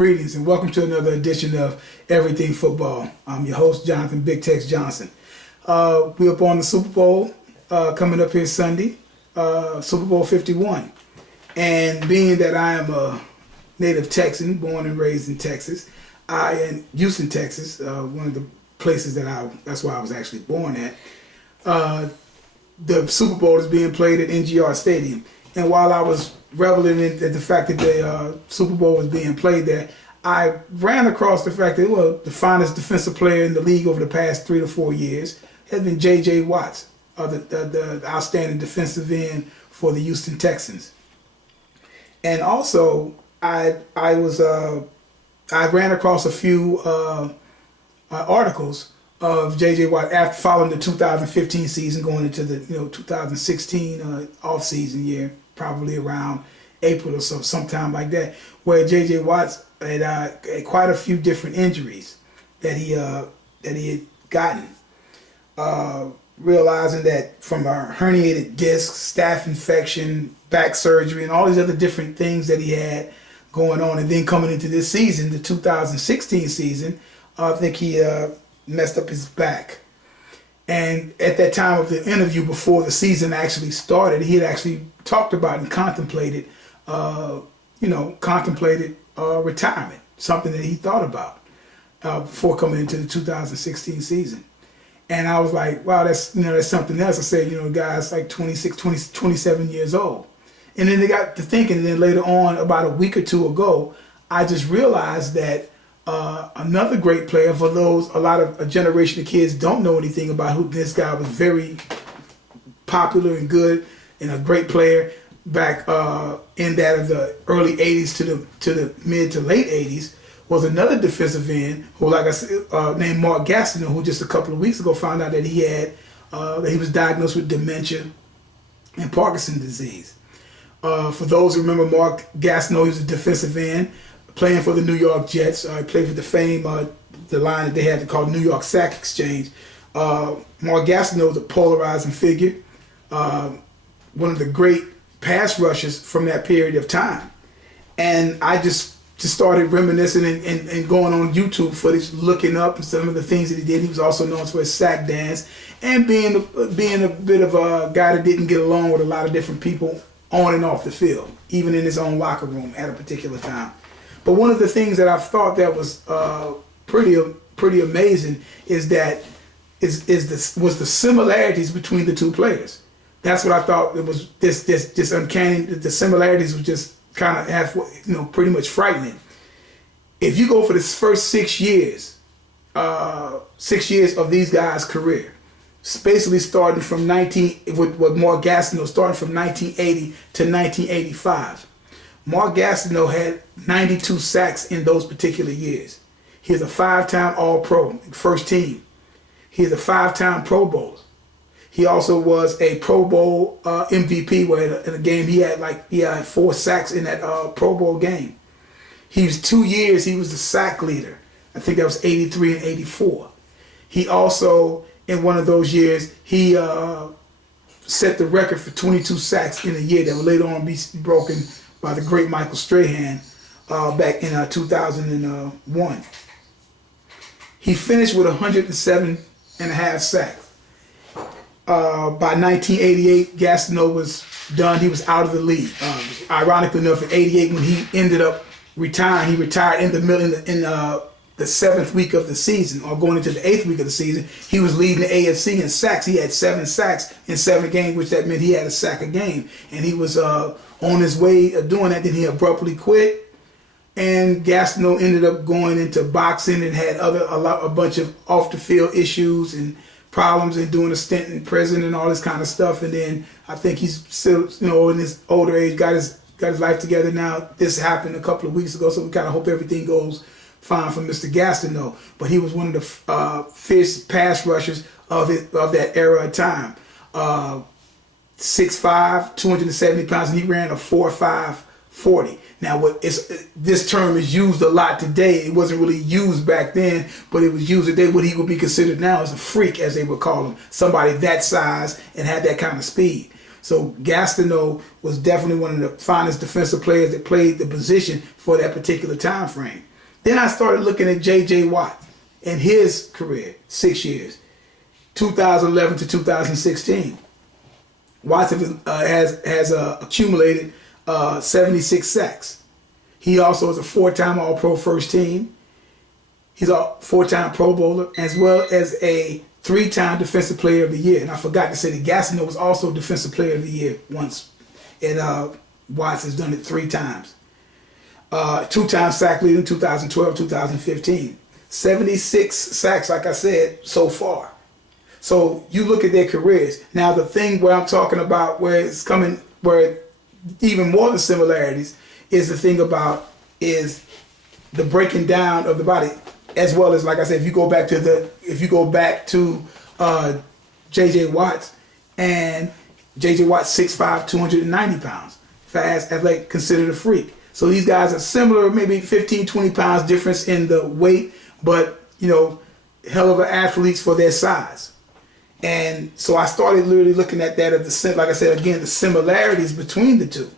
Greetings and welcome to another edition of Everything Football. I'm your host, Jonathan Big Tex Johnson. We're up on the Super Bowl coming up here Sunday, Super Bowl 51. And being that I am a native Texan, born and raised in Texas, in Houston, Texas, one of the places that's where I was actually born at, the Super Bowl is being played at NGR Stadium. And while I was reveling in the fact that the Super Bowl was being played there, I ran across the fact that, the finest defensive player in the league over the past 3 to 4 years has been J.J. Watts, the outstanding defensive end for the Houston Texans. And also, I ran across a few articles of J.J. Watt after following the 2015 season, going into the 2016 off-season year, probably around April or so, sometime like that, where J.J. Watts had quite a few different injuries that he had gotten. Realizing that from a herniated disc, staph infection, back surgery, and all these other different things that he had going on, and then coming into this season, the 2016 season, I think he messed up his back. And at that time of the interview, before the season actually started, he had actually talked about and contemplated retirement, something that he thought about before coming into the 2016 season. And I was like, wow, that's something else. I said, guys like 26, 27 years old. And then they got to thinking, and then later on, about a week or two ago, I just realized that another great player, for those, a generation of kids don't know anything about who this guy was, very popular and good and a great player back in that of the early 80s to the mid to late 80s, was another defensive end who, like I said, named Mark Gastineau, who just a couple of weeks ago found out that he was diagnosed with dementia and Parkinson's disease. For those who remember Mark Gastineau, he was a defensive end playing for the New York Jets. He played for the line that they had called New York Sack Exchange. Mark Gastineau was a polarizing figure, one of the great pass rushers from that period of time. And I just started reminiscing and going on YouTube footage, looking up some of the things that he did. He was also known for his sack dance and being a bit of a guy that didn't get along with a lot of different people on and off the field, even in his own locker room at a particular time. But one of the things that I've thought that was pretty amazing was the similarities between the two players. That's what I thought. It was this uncanny. The similarities were just kind of pretty much frightening. If you go for the first 6 years, 6 years of these guys' career, basically starting from with Mark Gastineau, starting from 1980 to 1985. Mark Gastineau had 92 sacks in those particular years. He is a 5-time All-Pro, first team. He is a 5-time Pro Bowler. He also was a Pro Bowl MVP, where in a game he had 4 sacks in that Pro Bowl game. He was 2 years, he was the sack leader. I think that was 83 and 84. He also, in one of those years, he set the record for 22 sacks in a year that would later on be broken by the great Michael Strahan back in 2001. He finished with 107 and a half sacks. By 1988, Gastineau was done. He was out of the league. Ironically enough, in '88, when he ended up retiring, he retired in the middle in the 7th week of the season, or going into the 8th week of the season. He was leading the AFC in sacks. He had 7 sacks in 7 games, which that meant he had a sack a game. And he was on his way of doing that. Then he abruptly quit. And Gastineau ended up going into boxing and had a bunch of off the field issues and problems, and doing a stint in prison and all this kind of stuff. And then I think he's still, in his older age, got his life together now. This happened a couple of weeks ago, so we kind of hope everything goes fine for Mr. Gastineau. But he was one of the fierce pass rushers of that era of time. 6'5", 270 pounds, and he ran a 4.5 40. Now, this term is used a lot today. It wasn't really used back then, but it was used today. What he would be considered now as a freak, as they would call him, somebody that size and had that kind of speed. So Gastineau was definitely one of the finest defensive players that played the position for that particular time frame. Then I started looking at J.J. Watt and his career, 6 years, 2011 to 2016. Watson has accumulated 76 sacks. He also is a 4-time All-Pro first team. He's a 4-time Pro Bowler, as well as a 3-time Defensive Player of the Year. And I forgot to say that Gastineau was also Defensive Player of the Year once. And Watts has done it 3 times. 2-time sack leader in 2012, 2015. 76 sacks, like I said, so far. So you look at their careers. Now the thing where I'm talking about where it's coming, where even more than similarities, is the thing about is the breaking down of the body, as well as, like I said, if you go back to J.J. Watt, and J.J. Watt 6'5", 290 pounds, fast, athletic, considered a freak. So these guys are similar, maybe 15, 20 pounds difference in the weight, but hell of athletes for their size. And so I started literally looking at that like I said again, the similarities between the two.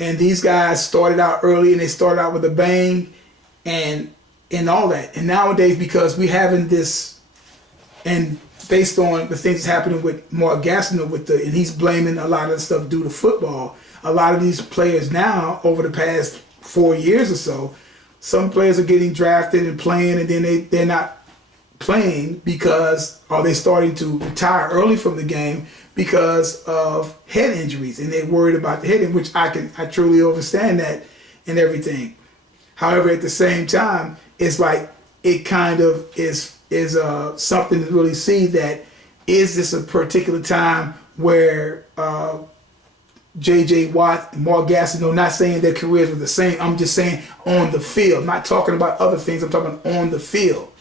And these guys started out early, and they started out with a bang, and all that. And nowadays, because we having this, and based on the things happening with Mark Gastineau and he's blaming a lot of the stuff due to football. A lot of these players now, over the past 4 years or so, some players are getting drafted and playing, and then they're not playing because, or they're starting to retire early from the game because of head injuries, and they're worried about the head, which I truly understand that and everything. However, at the same time, it's like it kind of is something to really see that is this a particular time where J.J. Watt and Mark Gastineau, not saying their careers were the same, I'm just saying on the field, not talking about other things, I'm talking on the field.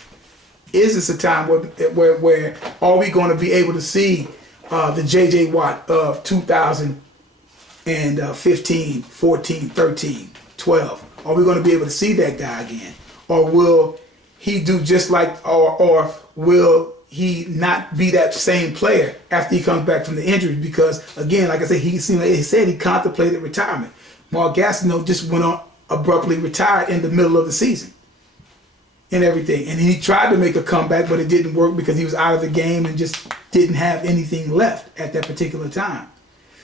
Is this a time where are we going to be able to see the J.J. Watt of 2015, 14, 13, 12? Are we going to be able to see that guy again? Or will he do just like, or will he not be that same player after he comes back from the injury? Because again, like I said, he said he contemplated retirement. Mark Gastineau just went on, abruptly retired in the middle of the season and everything. And he tried to make a comeback, but it didn't work because he was out of the game and just didn't have anything left at that particular time.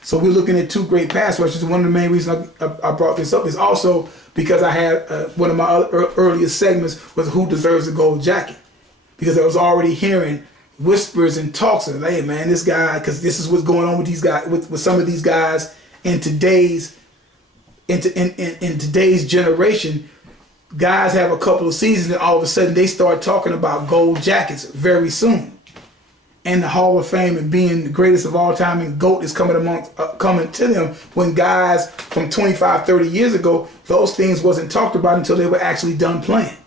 So we're looking at 2 great pass rushers. One of the main reasons I brought this up is also because I had one of my earliest segments was who deserves a gold jacket. Because I was already hearing whispers and talks of, hey man, this guy, because this is what's going on with these guys, with some of these guys in today's in today's generation. Guys have a couple of seasons and all of a sudden they start talking about gold jackets very soon. And the Hall of Fame and being the greatest of all time and GOAT is coming to them, when guys from 25, 30 years ago, those things wasn't talked about until they were actually done playing.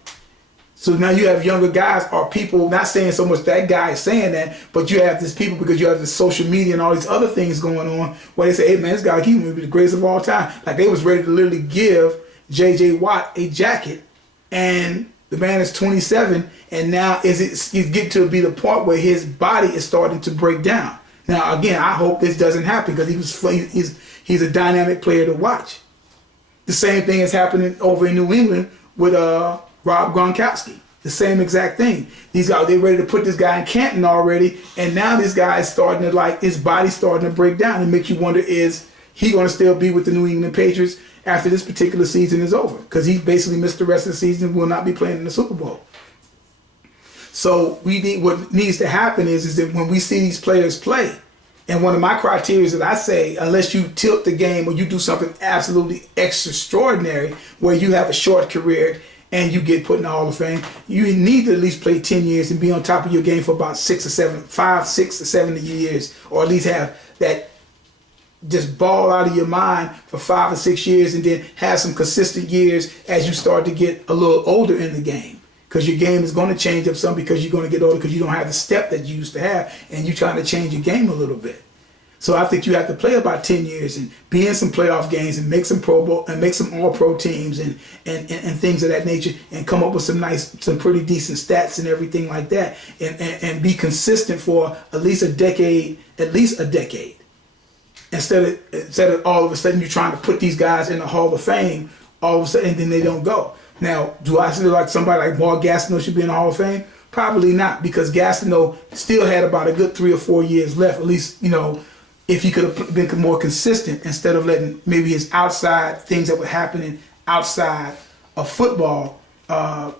So now you have younger guys or people, not saying so much that guy is saying that, but you have these people because you have the social media and all these other things going on where they say, hey man, this guy, he may be the greatest of all time. Like they was ready to literally give J.J. Watt a jacket, and the man is 27, and now he's getting to be the point where his body is starting to break down. Now, again, I hope this doesn't happen because he's a dynamic player to watch. The same thing is happening over in New England with Rob Gronkowski. The same exact thing. These guys, they're ready to put this guy in Canton already, and now this guy is starting to his body's starting to break down. It makes you wonder, is he going to still be with the New England Patriots after this particular season is over? Because he basically missed the rest of the season and will not be playing in the Super Bowl. So what needs to happen is that when we see these players play, and one of my criteria is that I say, unless you tilt the game or you do something absolutely extraordinary where you have a short career and you get put in the Hall of Fame, you need to at least play 10 years and be on top of your game for about 5, 6 or 7 years, or at least have that just ball out of your mind for 5 or 6 years, and then have some consistent years as you start to get a little older in the game. Because your game is going to change up some because you're going to get older, because you don't have the step that you used to have, and you're trying to change your game a little bit. So I think you have to play about 10 years and be in some playoff games and make some Pro Bowl and make some All-Pro teams and things of that nature, and come up with some pretty decent stats and everything like that, and be consistent for at least a decade. Instead of all of a sudden you trying to put these guys in the Hall of Fame, all of a sudden then they don't go. Now, do I feel like somebody like Mark Gastineau should be in the Hall of Fame? Probably not, because Gastineau still had about a good 3 or 4 years left. At least, if he could have been more consistent instead of letting maybe his outside things that were happening outside of football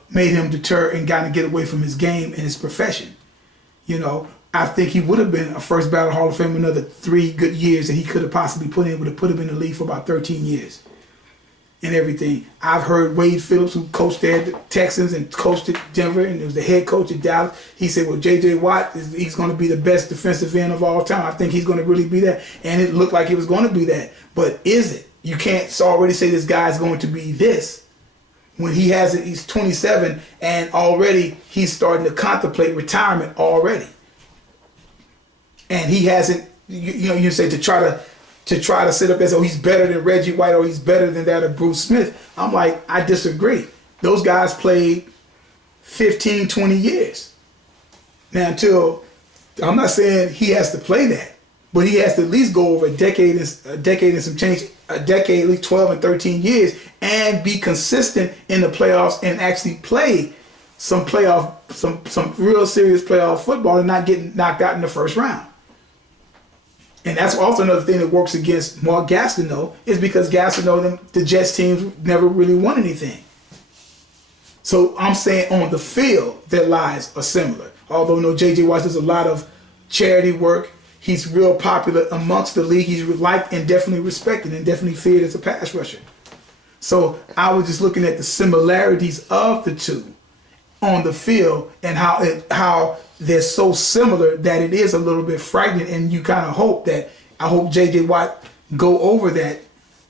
made him deter and kind of get away from his game and his profession. I think he would have been a first ballot Hall of Fame another 3 good years that he could have possibly put in, would have put him in the league for about 13 years and everything. I've heard Wade Phillips, who coached there at the Texans and coached at Denver and was the head coach at Dallas, he said, well, J.J. Watt, he's going to be the best defensive end of all time. I think he's going to really be that. And it looked like he was going to be that. But is it? You can't already say this guy's going to be this when he hasn't. He's 27 and already he's starting to contemplate retirement already. And he hasn't, you say to try to sit up as, oh, he's better than Reggie White or he's better than that of Bruce Smith. I'm like, I disagree. Those guys played 15, 20 years. Now, I'm not saying he has to play that, but he has to at least go over a decade and some change, a decade, at least 12 and 13 years, and be consistent in the playoffs and actually play some real serious playoff football and not getting knocked out in the first round. And that's also another thing that works against Mark Gastineau, is because Gastineau, the Jets teams never really won anything. So I'm saying on the field, their lives are similar. Although J.J. Watt does a lot of charity work, he's real popular amongst the league. He's liked and definitely respected and definitely feared as a pass rusher. So I was just looking at the similarities of the two on the field and how they're so similar that it is a little bit frightening, and you kind of hope that J.J. Watt go over that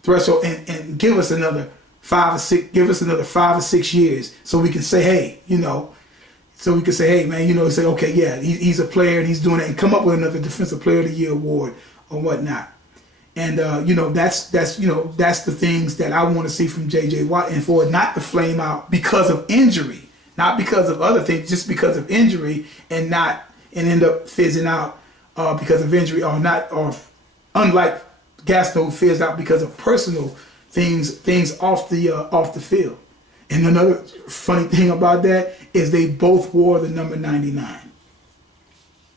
threshold and give us another 5 or 6 years, so we can say, hey, man, say, okay, yeah, he's a player and he's doing it, and come up with another Defensive Player of the Year award or whatnot. And that's the things that I want to see from J.J. Watt, and for it not to flame out because of injury. Not because of other things, just because of injury, and end up fizzing out because of injury, or unlike Gastineau, who fizzed out because of personal things off the field. And another funny thing about that is they both wore the number 99.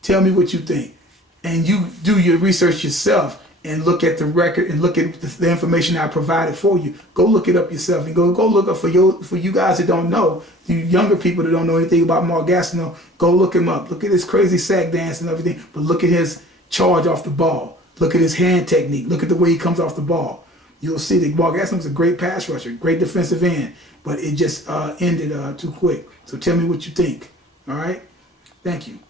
Tell me what you think, and you do your research yourself and look at the record and look at the information I provided for you. Go look it up yourself, and go look up for you guys that don't know, you younger people that don't know anything about Mark Gastineau. Go look him up. Look at his crazy sack dance and everything, but look at his charge off the ball. Look at his hand technique. Look at the way he comes off the ball. You'll see that Mark Gastineau's a great pass rusher, great defensive end, but it just ended too quick. So tell me what you think. All right? Thank you.